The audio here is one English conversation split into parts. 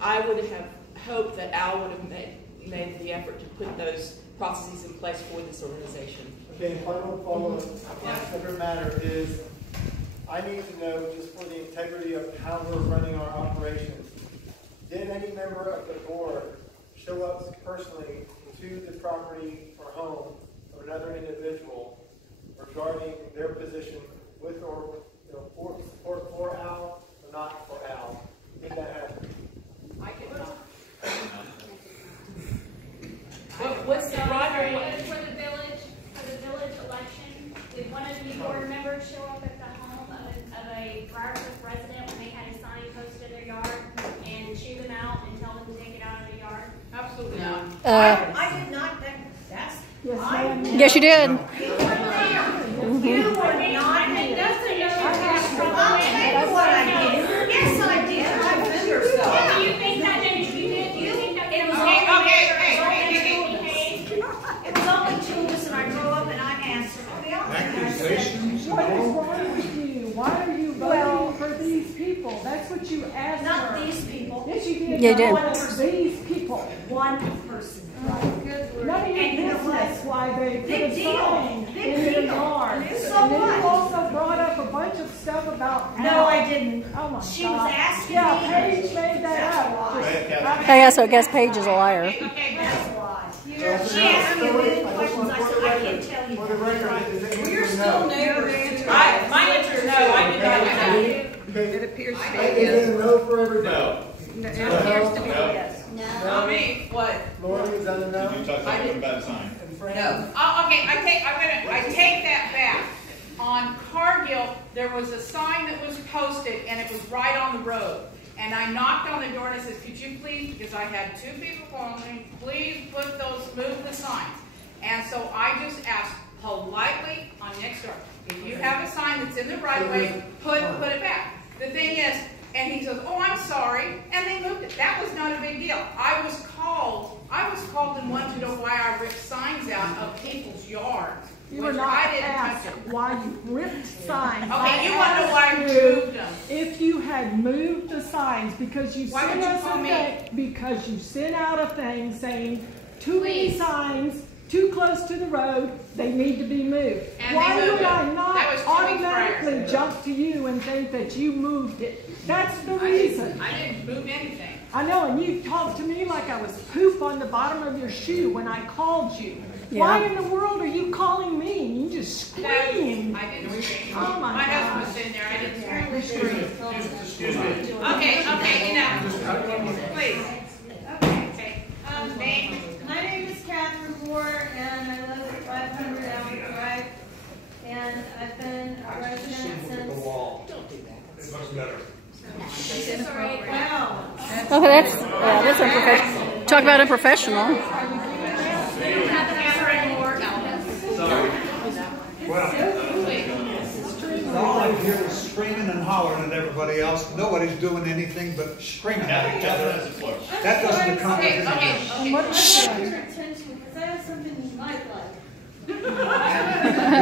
I would have hoped that Al would have made the effort to put those processes in place for this organization. Okay, final follow-up on a separate matter is, I need to know, just for the integrity of how we're running our operations, did any member of the board show up personally to the property or home of another individual regarding their position with or for support for Al or not for Al? Did that happen? I could not. What's the primary? For the village election, did one of the board members show up at the home of a Briarcliff resident when they had a sign posted in their yard and shoo them out and tell them to take it out of the yard? Absolutely not. I did not. That's Yes, you did. You were not. And that's the issue. I'll tell you what I did. Yes, I did. I remember so. Do you think that Dennis, you did? Do you think that It was It was only two of us, and I drove up and I answered. Accusations? What is wrong with you? Why are you voting for these people? That's what you asked Not her. these people. Yes, you did. You did. These people. One person. None of your And you know business why they put Big a deal. sign Big in their deal. yard. So And then you what? also brought up a bunch of stuff about No, I didn't. Oh my She God. was asking Yeah, me. Paige made that up. Hey, so I guess Paige is a liar. That's a lie. She asked me a million questions. I said, I can't tell you. For the record, is it You're still neighbors. My answer is no. I did not do that. It appears to be Is it a no for everybody? No. It appears to be yes. Not me. What? Lori, is that a no? Did you talk something about a sign? And Fran? No. Okay, I take that back. On Cargill, there was a sign that was posted, and it was right on the road. And I knocked on the door and I said, could you please, because I had two people calling me, please move the signs. And so I just asked politely on next door, if you have a sign that's in the right of way, put it back. The thing is, and he says, oh, I'm sorry, and they moved it. That was not a big deal. I was called and wanted to know why I ripped signs out of people's yards. You were not asked why you ripped signs. Okay, you want to know why I moved them. If you had moved the signs because you Why sent would you us call a me? thing, because you sent out a thing saying too many signs, too close to the road, they need to be moved. And Why they moved would it. I That not was 2 weeks prior. automatically jump to you and think that you moved it? That's the reason. I didn't move anything. I know, and you talked to me like I was poop on the bottom of your shoe when I called you. Yeah. Why in the world are you calling me? You just screamed. I didn't scream. Oh my husband God. was sitting there. I didn't scream. Excuse me. Okay, enough. Please. Okay. Name. My name is Catherine Moore, and I live at 500 Allen Drive. And I've been a resident since. It looks better. Wow. Oh, that's unprofessional. Talk about unprofessional. All I hear is screaming and hollering at everybody else. Nobody's doing anything but screaming at each other. That doesn't accomplish anything. What is your attention? Because I have something you might like.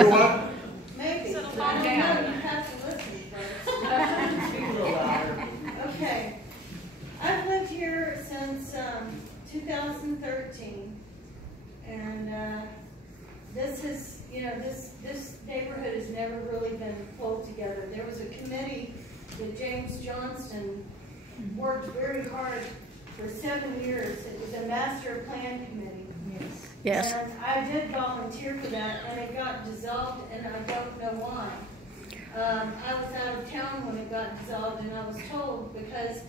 You what? Maybe. Calm down. You have to listen first. Okay. I've lived here since 2013, and this is, this neighborhood has never really been pulled together. There was a committee that James Johnston worked very hard for 7 years. It was a master plan committee. Yes. And I did volunteer for that, and it got dissolved, and I don't know why. I was out of town when it got dissolved, and I was told because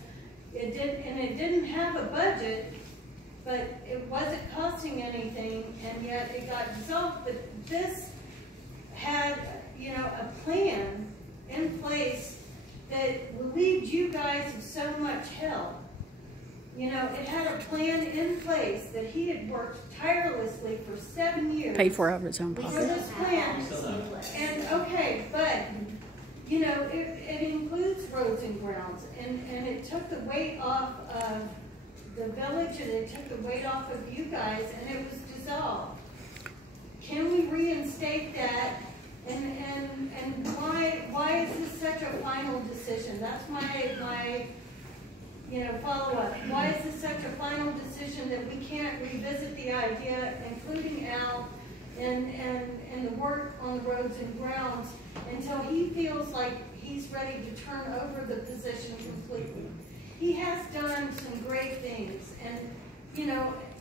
it didn't have a budget, but it wasn't costing anything, and yet it got dissolved. But this had, a plan in place that relieved you guys of so much hell. It had a plan in place that he had worked tirelessly for 7 years. Paid for out of his own For pocket. this plan. And okay, but it includes roads and grounds, and it took the weight off of the village, and it took the weight off of you guys, and it was dissolved. Can we reinstate that? And why is this such a final decision? That's my follow up. Why is this such a final decision that we can't revisit the idea, including Al, and the work on the roads and grounds until he feels like he's ready to turn over the position completely? He has done some great things, and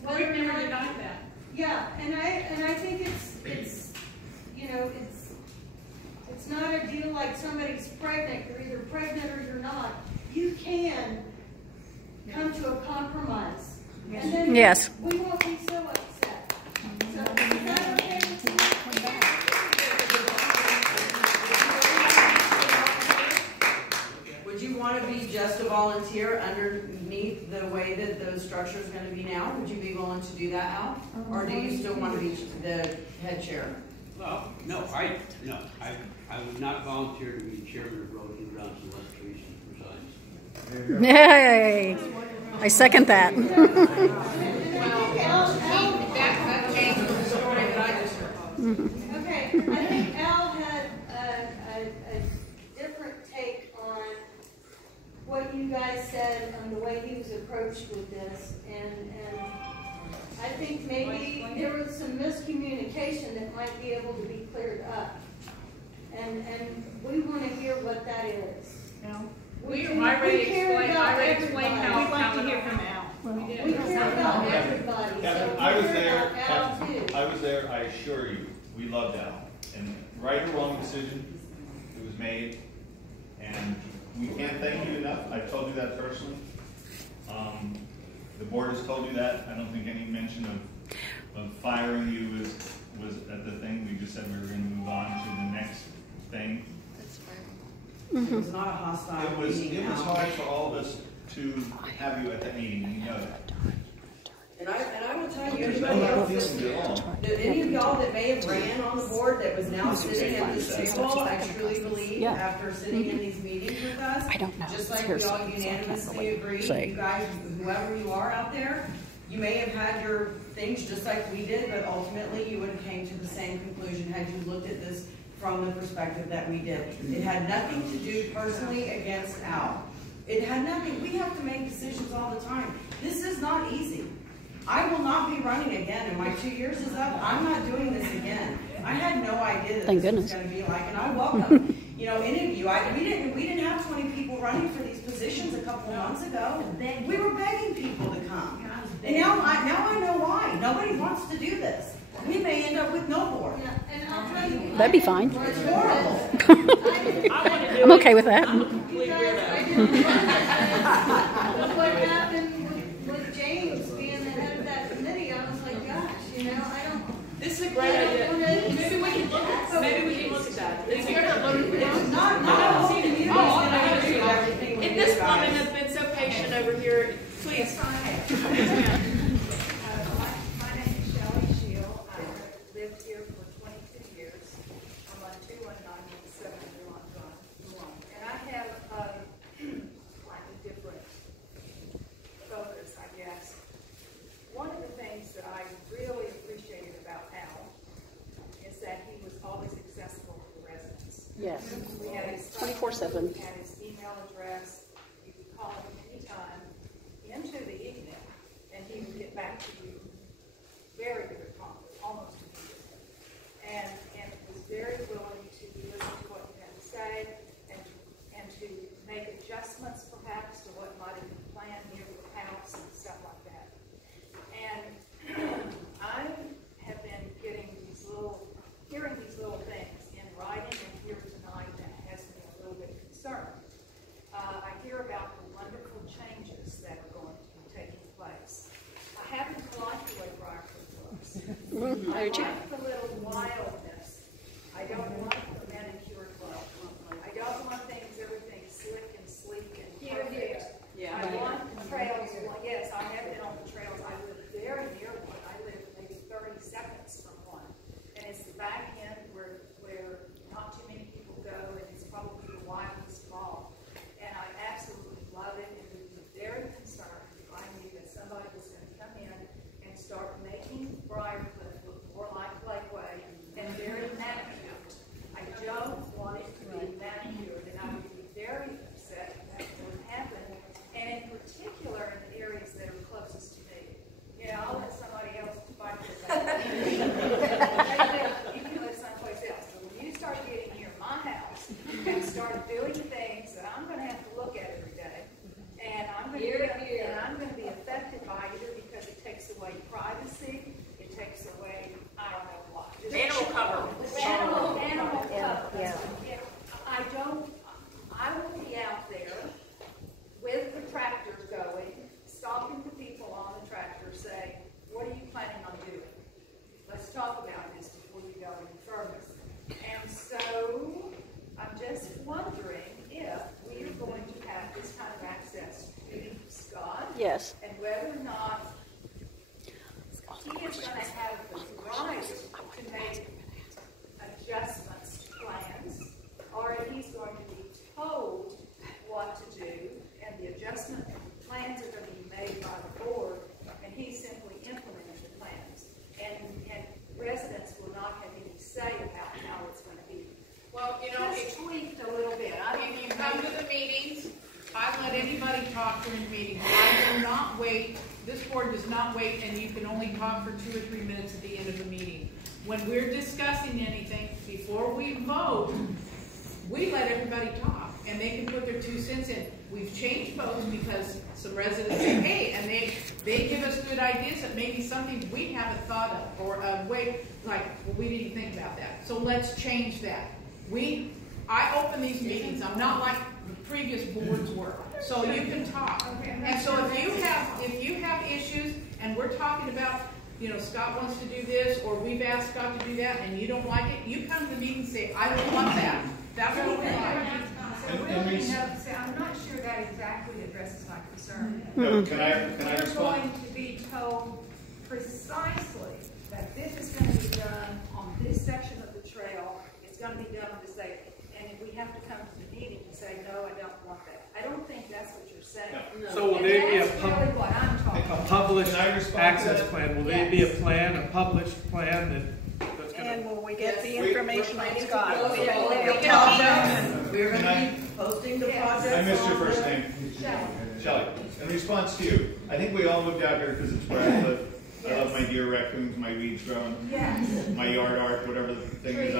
whether or We've never not, denied that. yeah, and I think it's not a deal like somebody's pregnant. You're either pregnant or you're not. You can come to a compromise, and then Yes. we won't be so upset. So is that okay with you? Would you want to be just a volunteer underneath the way that the structure is going to be now? Would you be willing to do that, Al? Or do you still want to be the head chair? Well, no, I would not volunteer to be chairman of Roads and Grounds unless Teresa resigns. Yay! I second that. That changes the story that I just heard. Okay, I think Al had a different take on what you guys said and the way he was approached with this, and I think maybe there was some miscommunication that might be able to be cleared up, and we want to hear what that is. I already explained how We'd like to hear from Al. We care about everybody. Kevin, So I was we care there, about Al Kevin, too. I was there, I assure you, we loved Al. And right or wrong decision, it was made, and we can't thank you enough. I've told you that personally. The board has told you that. I don't think any mention of firing you was at the thing. We just said we were going to move on to the next thing. It was not a hostile meeting. It was Al. hard for all of us to have you at that meeting, and you know that. And I will tell you, There's anybody no hard else feelings at all. any of y'all that may have ran on the board that was now sitting at this table, I truly believe, after sitting in these meetings with us, I don't know. just like we all unanimously agreed, you guys, whoever you are out there, you may have had your things just like we did, but ultimately you would have came to the same conclusion had you looked at this from the perspective that we did. It had nothing to do personally against Al. It had nothing. We have to make decisions all the time. This is not easy. I will not be running again, and my 2 years is up. I'm not doing this again. I had no idea that this was going to be like, and I welcome, any of you. We didn't have 20 people running for these positions a couple of months ago. We were begging people to come, and now I know why. Nobody wants to do this. We may end up with no board. Yeah, and I'll tell you, That'd be fine. It's horrible. I'm okay with that. You guys, I didn't what happened with James being the head of that committee. I was like, gosh, I don't. This is a great idea. Maybe we can look at that. If you're not looking at it, Not if this woman has been so patient over here, please. My name is Shelley Shield. I've lived here for 22 years. I'm on 219 and I have like a different focus, I guess. One of the things that I really appreciated about Al is that he was always accessible to the residents. Yes. We had his 24/7. We had his email address. You could call him anytime into the evening, and he would get back to you very, very promptly, almost immediately. And was very willing to listen to what you had to say and to make adjustments perhaps to what might have been planned near the house and stuff like that. And I have been hearing these little things in writing and here tonight that has me a little bit concerned. I hear about the wonderful changes that are going to be taking place. I happen to like the way Briarcliff looks. I like the little wildness. I don't want the manicured look. I don't want everything slick and sleek and perfect. I want the trails. Well, yes, I have been on the trails. I live very near one. I live maybe 30 seconds from one. And it's the back end where not too many people go, and it's probably the wildest of all. And I absolutely love it, and would be very concerned if I knew that somebody was going to come in and start making Briarcliff look more like Yes. And whether or not he is going to have the right to make adjustments to plans, or if he's going to be told what to do, and the adjustment plans are going to be made by the board, and he's simply implementing the plans. And residents will not have any say about how it's going to be. Well, you know, Just tweaked a little bit. if you come to the meetings, I let anybody talk during the meetings. I do not wait. This board does not wait, and you can only talk for 2 or 3 minutes at the end of the meeting. When we're discussing anything, before we vote, we let everybody talk, and they can put their 2 cents in. We've changed votes because some residents say, hey, and they give us good ideas that maybe something we haven't thought of, or a way, like, well, we didn't think about that. So let's change that. I open these meetings. I'm not like the previous boards were. So you can talk. And so if you have issues, and we're talking about, you know, Scott wants to do this, or we've asked Scott to do that, and you don't like it, you come to the meeting and say, I don't want that. That's what we like. I'm not sure that exactly addresses my concern. No, can I We're respond? going to be told precisely that this is going to be done on this section of the trail. It's going to be done on this day. And if we have to come to the meeting and say, no, I don't want that. I don't think that's what you're saying. No. So will there be That's really what I'm talking a about. published Can I respond to access that? plan? Will there be a plan, a published plan that's going And to? will we get the Wait, information on Scott? We're going to be posting the project. I missed your first name. Shelley. In response to you, I think we all moved out here because it's where I live. I love my deer, raccoons, my weeds growing, my yard art, whatever the thing is.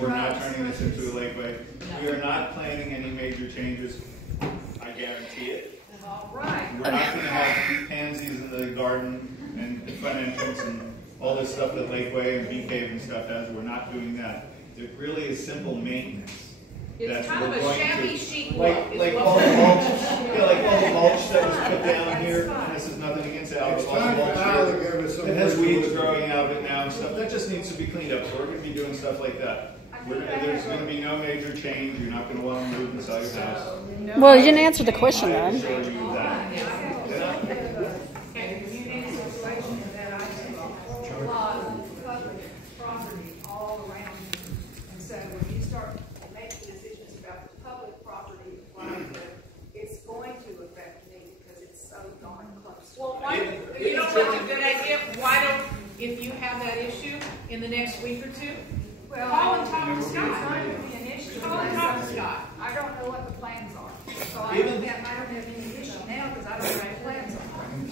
We're not turning this into a lakeway. We are not planning any major changes. I guarantee it. All right. We're not going to have pansies in the garden and the front entrance and all this stuff that Lakeway and Bee Cave and stuff has. We're not doing that. It really is simple maintenance. It's kind of a shabby chic look. Like all the mulch, like all the mulch that was put down here. And this is nothing against it. It's time for Al to give us some It has more weeds tools. growing out of it now and stuff. That just needs to be cleaned up. So we're going to be doing stuff like that. There's going to be no major change. You're not going to want to move and sell your house. Well, you didn't answer the question I then. assure you that. A lot of public property all around you. And so when you start making decisions about the public property, it's going to affect me because it's so darn close. Well, you know what's a good idea? Why don't, if you have that issue in the next week or two, call and talk to It's Scott. not going to be an issue. Call and talk to Scott. I don't know what the plans are. So I don't have any issue now because I don't know what the plans are.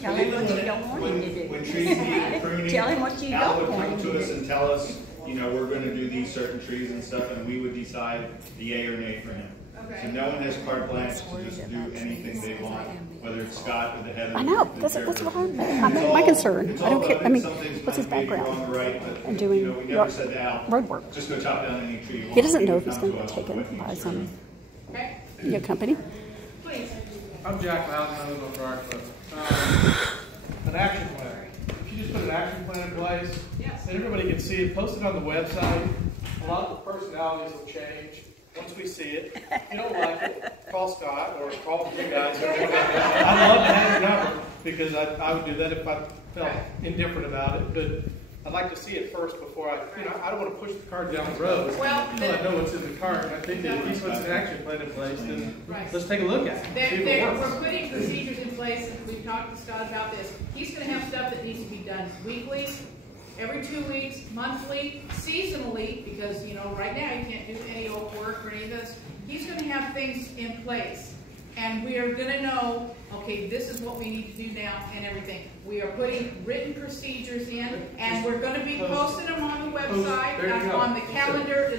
Tell him what you don't want him to do. When trees need pruning, Tell him what you Al don't would want come him to to us do. and tell us, you know, we're going to do these certain trees and stuff, and we would decide the yay or nay for him. So no one has carte blanche to just do anything they want, whether it's Scott or the head of the I know. That's what I'm my concern. I don't care. I mean, what's his background? And doing road work. Just go chop down any tree you want. He doesn't know if it's going to be taken by some company. Please. I'm Jack Loudon, I live on Briar Cliff. An action plan. If you just put an action plan in place, Yes. and everybody can see it, post it on the website, a lot of the personalities will change once we see it. If you don't like it, call Scott or call you guys. I'd love to have your number because I would do that if I felt indifferent about it. But I'd like to see it first before I don't want to push the cart down the road Well, until I know what's in the cart. I think that if he puts an action plan in place, then let's take a look at it. See if it works. We're putting procedures in place, and we've talked to Scott about this. He's going to have stuff that needs to be done weekly, every 2 weeks, monthly, seasonally, because, you know, right now you can't do any old work or any of this. He's going to have things in place, and we are going to know, okay, this is what we need to do now and everything. We are putting written procedures in, and we're going to be posting them on the website, on the calendar.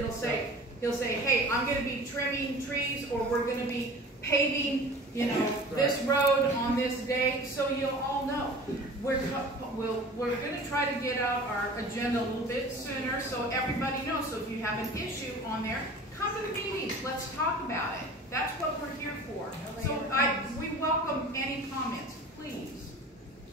He'll say, hey, I'm going to be trimming trees, or we're going to be paving, you know, this road on this day, so you'll all know. We're going to try to get out our agenda a little bit sooner so everybody knows. So if you have an issue on there, come to the meetings. Let's talk about it. That's what we're here for. So we welcome any comments, please.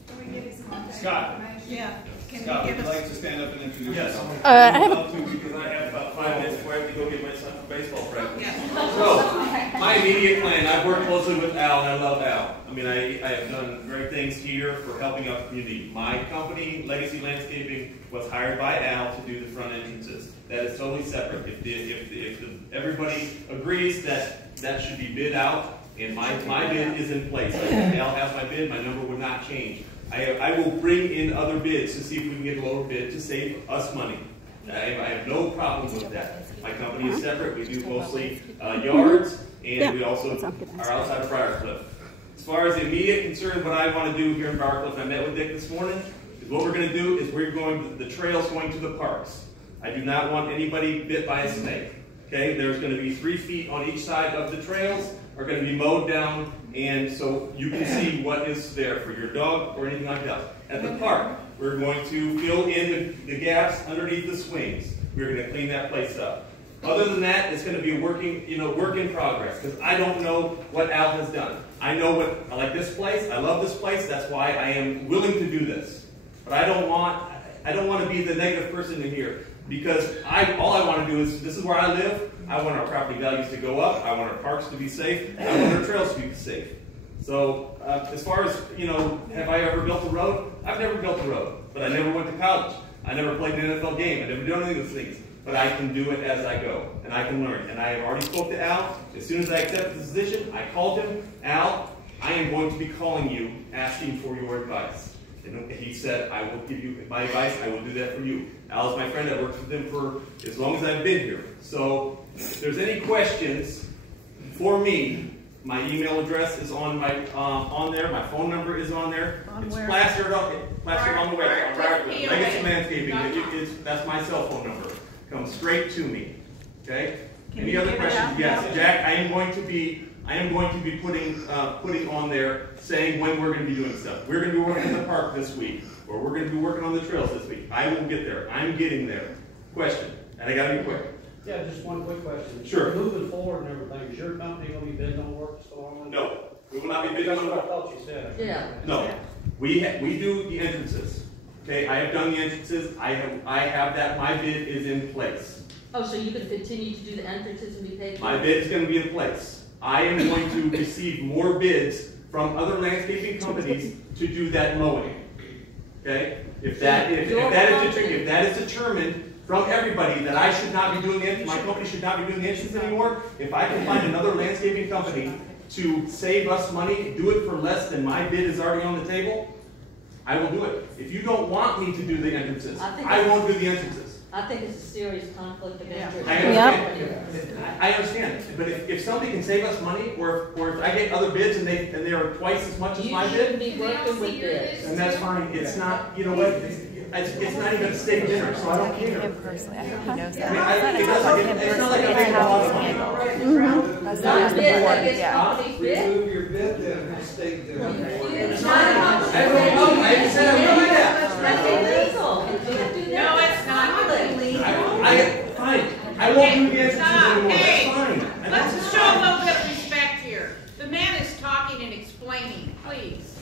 Can we get his contact Scott. information? Yeah. Can Scott, you would give you us? like to stand up and introduce yourself? I have a because I have about 5 minutes before I have to go get my son from baseball practice. Yeah. So, my my immediate plan. I've worked closely with Al, and I love Al. I mean, I have done great things here for helping out the community. My company, Legacy Landscaping, was hired by Al to do the front entrances. That is totally separate. If everybody agrees that that should be bid out, and my bid is in place. Al has my bid, my number would not change. I will bring in other bids to see if we can get a lower bid to save us money. I have no problem with that. My company is separate. We do mostly yards, and we also are outside of Briarcliff. As far as the immediate concern, what I want to do here in Briarcliff, I met with Dick this morning, is what we're going to do is the trail's going to the parks. I do not want anybody bit by a snake. Okay, there's going to be 3 feet on each side of the trails, are going to be mowed down, and so you can see what is there for your dog or anything like that. At the park, we're going to fill in the gaps underneath the swings. We're going to clean that place up. Other than that, it's going to be work in progress, because I don't know what Al has done. I know what I like this place. I love this place. That's why I am willing to do this. But I don't want to be the negative person in here, because all I want to do is, this is where I live. I want our property values to go up. I want our parks to be safe. I want our trails to be safe. So as far as, have I ever built a road? I've never built a road, but I never went to college. I never played an NFL game. I never done any of those things. But I can do it as I go, and I can learn. And I have already spoke to Al. As soon as I accepted the position, I called him. Al, I am going to be calling you, asking for your advice. And he said, I will give you my advice. I will do that for you. Al is my friend. I've worked with him for as long as I've been here. So if there's any questions for me, my email address is on there. My phone number is on there. It's plastered on the website. Legacy Landscaping. That's my cell phone number. Come straight to me. Okay. Any other questions? Yes, Jack. I am going to be putting on there saying when we're going to be doing stuff. We're going to be working in the park this week, or we're going to be working on the trails this week. I will get there. I'm getting there. Question, and I got to be quick. Yeah, just one quick question. Sure. Moving forward and everything, is your company going to be bidding on work storm? No, we will not be bidding on work. That's what I thought you said. Yeah. No, we do the entrances. Okay, I have done the entrances. I have that. My bid is in place. Oh, so you can continue to do the entrances and be paid? My bid is going to be in place. I am going to receive more bids from other landscaping companies to do that mowing. Okay, if that is determined from everybody that I should not be doing it, my company should not be doing the entrances anymore. If I can find another landscaping company to save us money, do it for less than my bid is already on the table, I will do it. If you don't want me to do the entrances, I won't do the entrances. I think it's a serious conflict of interest. I understand. But if somebody can save us money, or if I get other bids and they are twice as much as my bid, be working with this. and that's fine. It's not, you know what? It's not even a steak dinner, so I don't care. Personally, I think he knows that. It's not like I'm making a lot of money. That's not the board, yeah. Remove your bid then, steak dinner. I said I will do that. That's illegal. No, it's not illegal. Fine. I won't do the entrances anymore. Hey, That's fine. let's show a little bit of respect here. The man is talking and explaining, please.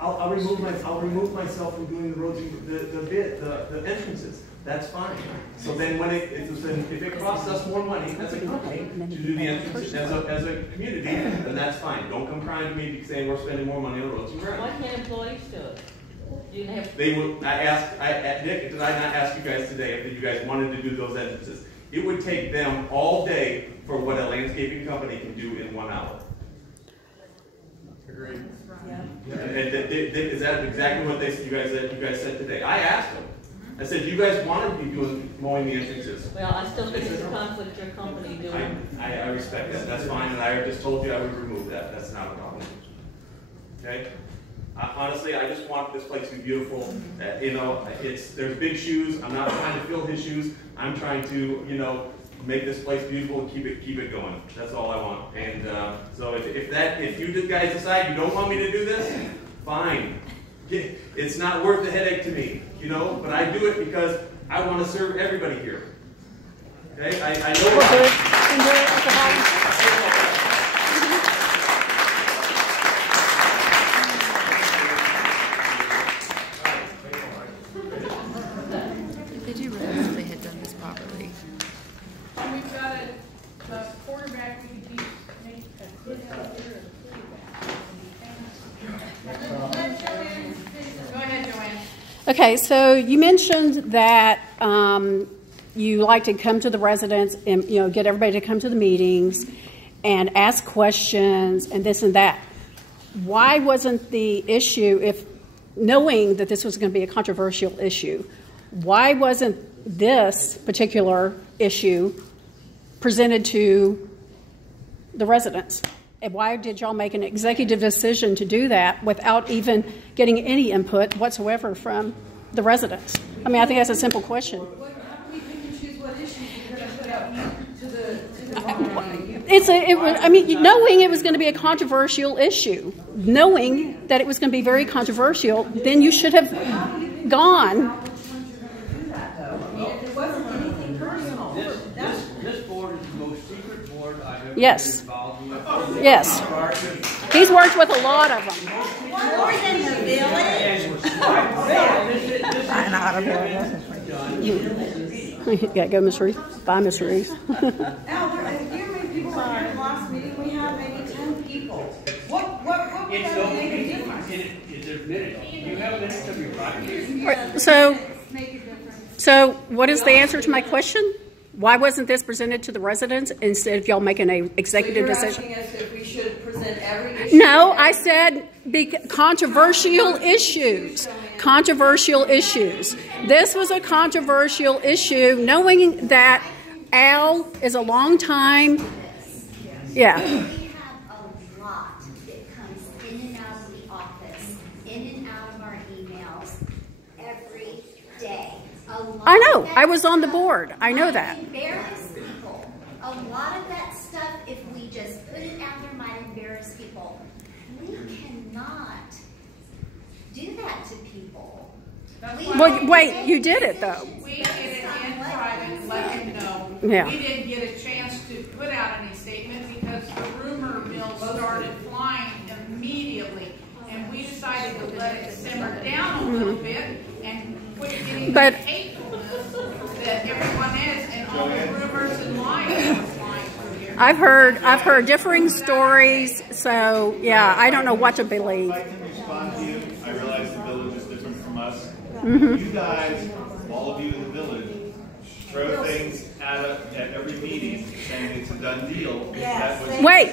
I'll remove myself from doing the roads, the entrances. That's fine. So then if it costs us more money as a company to do the entrances as a community, then that's fine. Don't come crying to me saying we're spending more money on roads and grounds. Why can't employees do it? They would. Nick, did I not ask you guys today if you guys wanted to do those entrances? It would take them all day for what a landscaping company can do in 1 hour. Agreed. Is that exactly what you guys said today? I asked them. I said, you guys want to be mowing the entrances. Well, I still think it's a conflict your company doing. I respect that. That's fine, and I just told you I would remove that. That's not a problem. Okay? Honestly, I just want this place to be beautiful. There's big shoes. I'm not trying to fill his shoes. I'm trying to, make this place beautiful and keep it going. That's all I want. And so if you guys decide you don't want me to do this, fine. It's not worth the headache to me, but I do it because I want to serve everybody here. Okay? I know Did you realize they had done this properly? We've got a quarterback we could teach, make Okay, so you mentioned that you like to come to the residents and, you know, get everybody to come to the meetings and ask questions and this and that. Why wasn't the issue, if knowing that this was going to be a controversial issue, why wasn't this particular issue presented to the residents? And why did y'all make an executive decision to do that without even getting any input whatsoever from the residents? I mean, I think that's a simple question. How can we pick and choose what issues you're going to put out to the Knowing it was going to be a controversial issue, knowing that it was going to be very controversial, then you should have gone. It wasn't anything personal. This board is the most secret board I've ever Yes. been involved with. Yes. He's worked with a lot of them. More than the village. Yeah, go, Miss Reese. Bye, Miss Reese. Al, if you many people were here in the last meeting, we had maybe 10 people. What would that make a difference? There's minutes. You have minutes of your private. Right, so what is the answer to my question? Why wasn't this presented to the residents instead of y'all making an executive decision? So you're asking us if we should present every issue? No, I said controversial issues. Controversial issues. This was a controversial issue, knowing that Al is a long time. Yeah. We have a lot that comes in and out of the office, in and out of our emails every day. I know. I was on the board. I know that. Embarrass people. A lot of that stuff, if we just put it out there, might embarrass people. We cannot do that to people. Wait, you did it though. We did it in private, let him know. Yeah. We didn't get a chance to put out any statement because the rumor mill started flying immediately. And we decided to let it simmer down a little bit and quit getting the hatefulness that everyone is and all the rumors and lies that are flying through here. I've heard differing stories, so yeah, I don't know what to believe. If I can respond to you, I realize the village is different from us. Mm-hmm. You guys, all of you in the village, throw things at every meeting saying it's a done deal. Wait,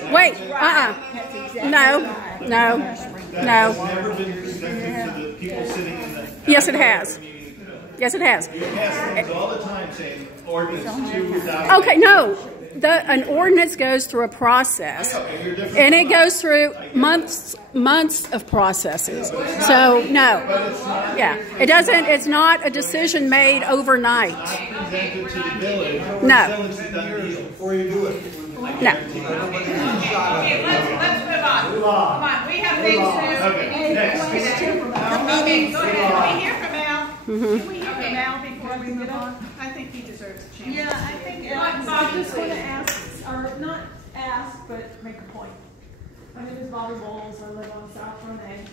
No. That's never been presented to the people sitting in the... Yes, it has. Yes, it has. You pass things all the time saying ordinance 2000. Okay, no. An ordinance goes through a process, and it goes through months of processes. So no, yeah, it doesn't. It's not a decision made overnight. No. Before you do it. No. Okay, let's move on. Come on, we have things to do. Okay, next. Okay, go ahead. Can we hear from Al? Can we hear from Al before we move on? I think he deserves a chance. Yeah, I think I'm just going to ask, or not ask, but make a point. My name is Bobby Bowles. I live on South Renee.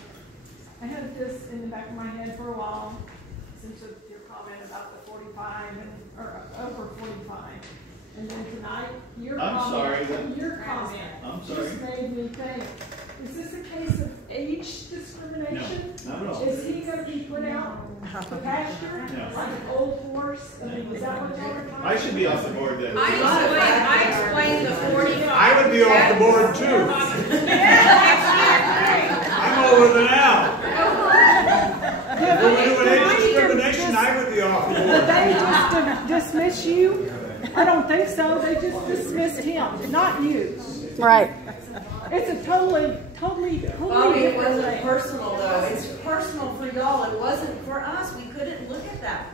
I had this in the back of my head for a while, since your comment about the 45 or over 45. And then tonight, your comment just made me think, is this a case of age discrimination? No, not at all. Is he going to be put out to pasture like an old horse? I mean, is that what y'all are talking about? I should be off the board then. I explained the 45. I would be off the board too. I'm older than Al. If we were doing age discrimination, I would be off the board. Did they just dismiss you? I don't think so. They just dismissed him, not you. Right. It's a totally Bobby, it different wasn't thing. personal though. It's personal for y'all. It wasn't for us. We couldn't look at that.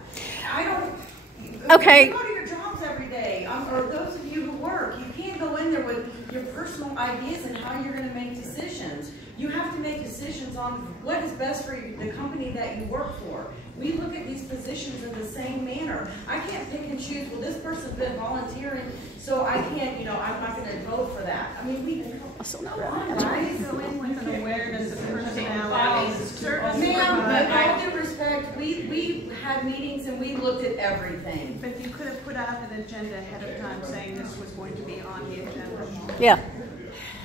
Okay. You go to your jobs every day, or those of you who work, you can't go in there with your personal ideas and how you're going to make decisions. You have to make decisions on what is best for the company that you work for. We look at these positions in the same manner. I can't pick and choose, well, this person's been volunteering, so I can't, I'm not going to vote for that. I mean, we can also not right? Go in with an awareness of personalities. Ma'am, with all due respect, we had meetings and we looked at everything. But you could have put out an agenda ahead of time saying this was going to be on the agenda. Yeah.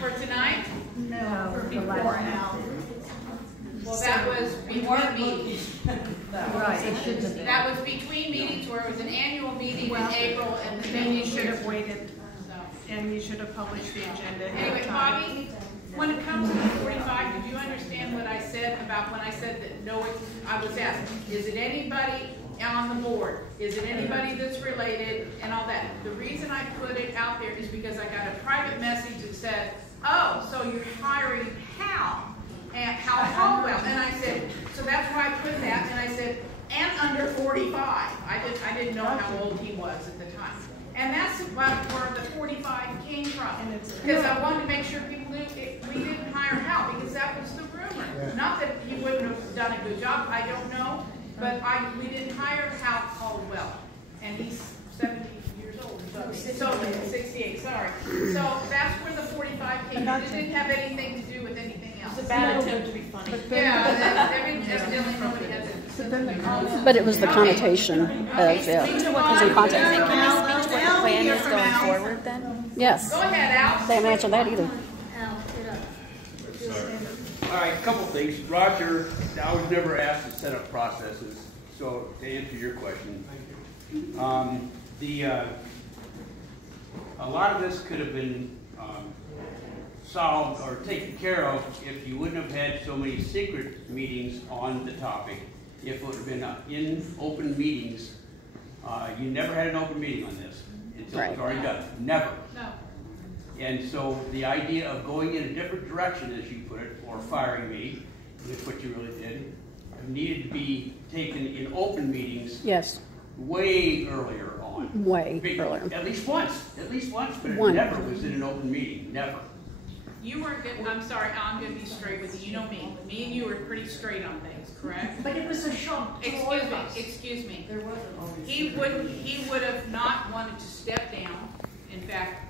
For tonight? No, for before Al. Well, that was between meetings. Right. That was between meetings where it was an annual meeting in April and Then you should have waited, and you should have published the agenda. Anyway, Bobby, when it comes to the 45, did you understand what I said about when I said that no, I was asked, is it anybody on the board? Is it anybody that's related and all that? The reason I put it out there is because I got a private message that said, oh, so you're hiring Hal and Hal Caldwell. And I said, so that's why I put that. And I said, and under 45. I didn't know how old he was at the time. And that's about where the 45 came from. Because I wanted to make sure people knew we didn't hire Hal, because that was the rumor. Yeah. Not that he wouldn't have done a good job, I don't know. But we didn't hire Hal Caldwell. And he's 70 years old. So 68, sorry. So that's where the 45 came from. It didn't have anything to do with anything else. It's a bad attempt to be funny. Yeah, evidently nobody has it. But it was the connotation of it. Speak to It was in context. Can we speak to what the plan is going forward then? Yes. Go ahead, Al. They haven't answered that either. All right, a couple things. Roger, I was never asked to set up processes, so to answer your question, a lot of this could have been solved or taken care of if you wouldn't have had so many secret meetings on the topic. If it would have been in open meetings, you never had an open meeting on this until it was already done. Never. No. And so the idea of going in a different direction, as you put it, or firing me, is what you really did, needed to be taken in open meetings. Yes. Way earlier on. Way earlier. At least once, but One. it never was in an open meeting, never. You weren't good, I'm sorry, I'm going to be straight with you. You know me. Me and you were pretty straight on things, correct? But it was a shock to all of us. Excuse me. There wasn't always. He would have not wanted to step down. In fact,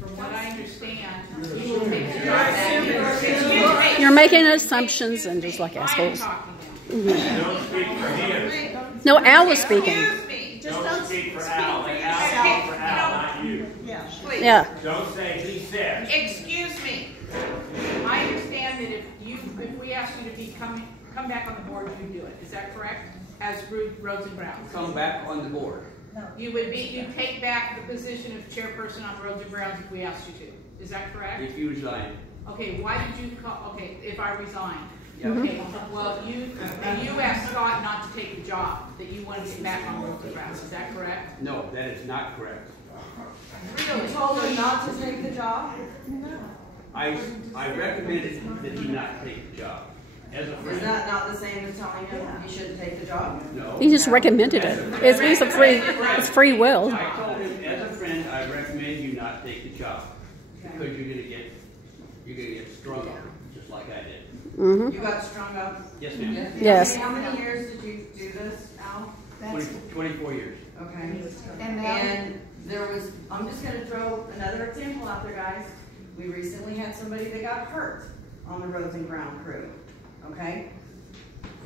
from what I understand, he will take the job. Excuse me. You're making assumptions and just like I am assholes. talking Don't speak for him. No, Al was speaking. Excuse me. Don't speak for Al. Let Al speak for Al, not you. Please. Yeah. Don't say he said. Excuse me. I understand that if we asked you to come back on the board, you'd do it. Is that correct? As Roads and Grounds. Come back on the board. You'd take back the position of chairperson on Roads and Grounds if we asked you to. Is that correct? If you resign. Okay, why did you call, okay, if I resign? Yeah. Okay, well, you asked Scott not to take the job, that you wanted to get back on Roads and Grounds. Is that correct? No, that is not correct. Really? You told him not to take the job? I recommended that he not take the job. As a friend. Is that not the same as telling him he shouldn't take the job? No. He just recommended it. It's free will. I told him, as a friend, I recommend you not take the job. Because you're gonna get strung up, just like I did. Mm-hmm. You got strung up? Yes, ma'am. Yes. How many years did you do this, Al? 24 years. Okay. And there was, I'm just gonna throw another example out there, guys. We recently had somebody that got hurt on the Roads and Ground crew, okay?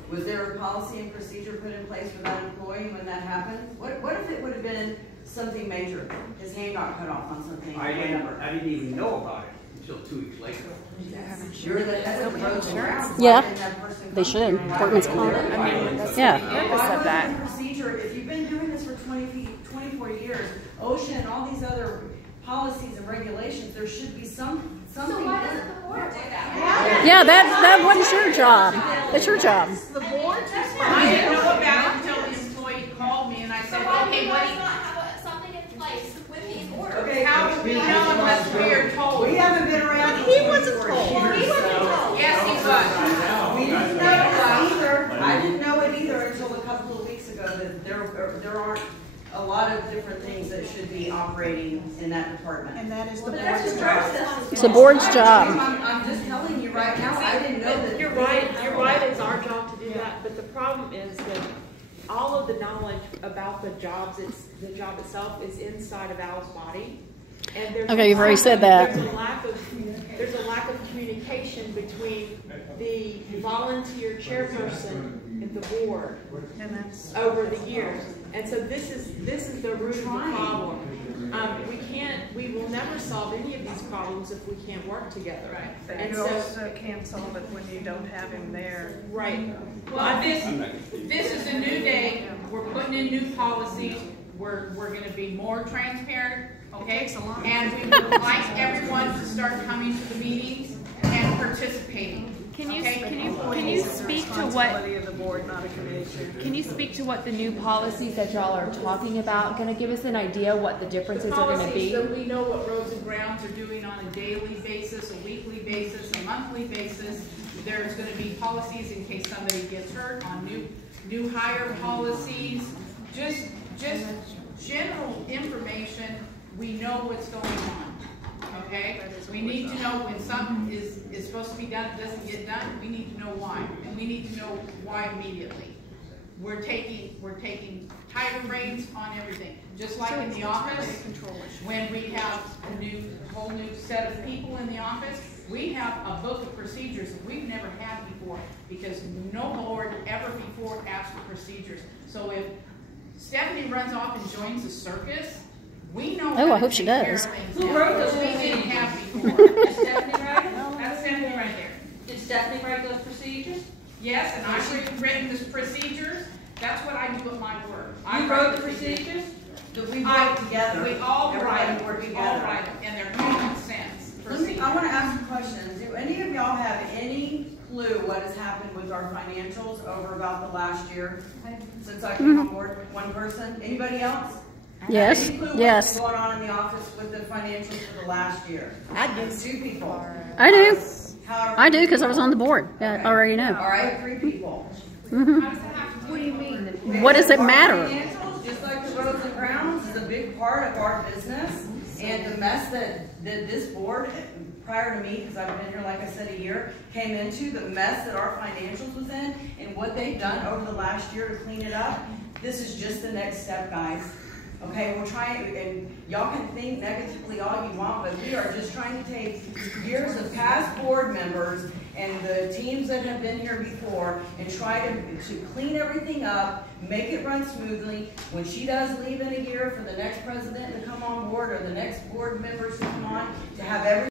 Was there a policy and procedure put in place for that employee when that happened? What if it would have been something major? His hand got cut off on something. I didn't even know about it until 2 weeks later. You're the head of the Roads and Grounds. Yeah, Why didn't that person they come should. to you? Workman's comp. I mean, that's Yeah. the purpose of that. Procedure, if you've been doing this for 24 years, OSHA and all these other policies and regulations, there should be something. So why doesn't the board do that? Yeah, that wasn't your job. That's your job. The board just. I didn't know about it until the employee called me and I said, Why do okay, you what guys do you... not have something in place with these orders? Okay, How do we know unless we are told? We haven't been around. He wasn't told. He wasn't told. Yes, he was. We didn't know it either. I didn't know it either until a couple of weeks ago that there aren't a lot of different things that should be operating in that department. And that is the But board's that's job. It's the board's job. I'm just telling you right now, I didn't know that. You're right, it's our job to do that, but the problem is that all of the knowledge about the job itself is inside of Al's body. And there's Okay, you've already said that. There's a lack of communication between the volunteer chairperson and the board over the years. And so this is the root of the problem. We will never solve any of these problems if we can't work together. Right. But And you so, also can't solve it when you don't have him there. right. Well, this is a new day. We're putting in new policies. We're going to be more transparent, okay? And we would like everyone to start coming to the meetings and participating. Can you Can speak to what of the board, not a committee. Can you speak to what the new policies that y'all are talking about? Kind of give us an idea what the differences are going to be. So we know what roads and grounds are doing on a daily basis, a weekly basis, a monthly basis. There's going to be policies in case somebody gets hurt on new hire policies. Just general information. We know what's going on. Okay? We need to know when something is supposed to be done, it doesn't get done. We need to know why, and we need to know why immediately. We're taking tighter reins on everything. Just like in the office, when we have a whole new set of people in the office, we have a book of procedures that we've never had before, because no board ever before asked for procedures. So if Stephanie runs off and joins the circus, we know. Oh, I hope she does. Who wrote those? We didn't have before. Did Stephanie write it? That's Stephanie right there. Did Stephanie write those procedures? Yes, and I've written the procedures. That's what I do at my work. You wrote the procedures? We work together. We all write them. Work We together. all write them, and they're common sense procedures. I want to ask a question. Do any of y'all have any clue what has happened with our financials over about the last year since I came on board? One person? Anybody else? Yes. Any clue Yes. what's going on in the office with the financials for the last year? I do. 2 people. I do. How I do because I was on the board. I already know. All right, 3 people. What do you mean? What does it matter? Financials, just like the roads and grounds, is a big part of our business. And the mess that this board, prior to me, because I've been here, like I said, a year, came into, the mess that our financials was in, and what they've done over the last year to clean it up, this is just the next step, guys. Okay, we're trying, and y'all can think negatively all you want, but we are just trying to take years of past board members and the teams that have been here before and try to clean everything up, make it run smoothly. When she does leave in a year for the next president to come on board or the next board members to come on, to have everything